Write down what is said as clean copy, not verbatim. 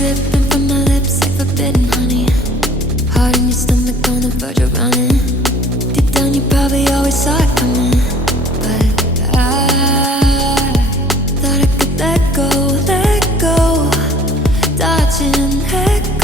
dripping from my lips like forbidden honey. Heart in your stomach on the verge of running. Deep down you probably always saw it coming, but I thought I could let go, dodging, let